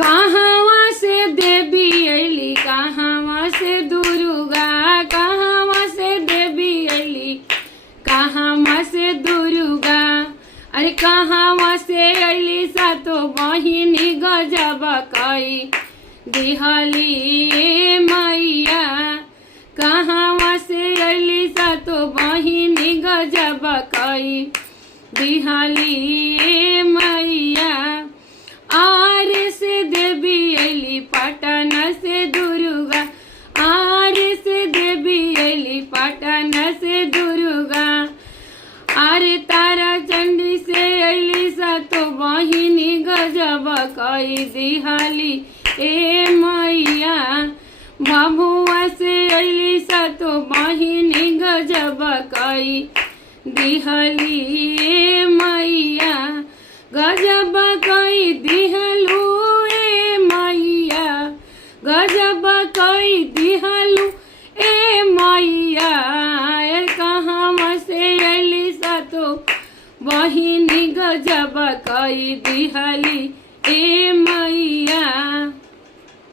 कहवा से देवी अली, कहवा से दुर्गा, कहवा से देवी अली, कहवा से दुर्गा। अरे कहवा से अली सातो बहिनी गजब कई दिहली मैया। कहवा से अली सातो बहिनी गजब कई दिहली मैया। आर से देवी अली पटन से दुर्गा, आर से देवी अली पटन से दुर्गा। आरे तारा चंडी से अली सातो बहिनी गजब कई दिहली ए मैया। भभुआ से अली सातो बहिनी गजब कई दिहली ए मैया। गजब कई दिहलू ए मैया, गजब कई दिहलू ए मैया। कहवा से अली सातो बहिनी गजब कई दिहली ए मैया।